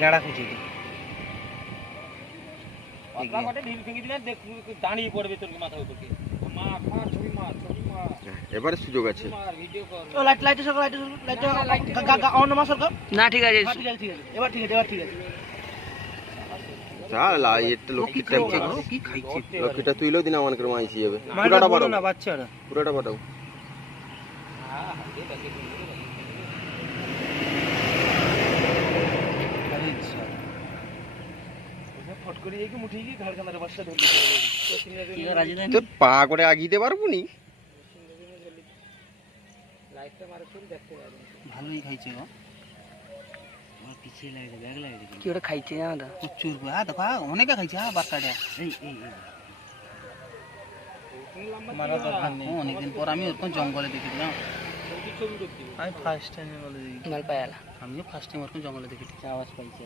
গেড়া খুঁজে দাঁড়িয়ে পড়বে তোর মাথা উপরে এবারে সুযোগ আছে। না ঠিক আছে লক্ষ্মীটা তুইলেও দিন আমার মাইছি যাবে। পুরোটা পাঠাও। পা করে আগিতে পারবো নি। ভালোই খাইছে গো কি ওটা খাইছে জানো তো প্রচুর দেখো অনেকে খাইছে বাচ্চাটা অনেকদিন পর আমি ওরকম জঙ্গলে দেখেছিলাম। আমি ফার্স্ট টাইম আমিও ফার্স্ট টাইম ওরকম জঙ্গলে দেখেছি আওয়াজ পাইছি।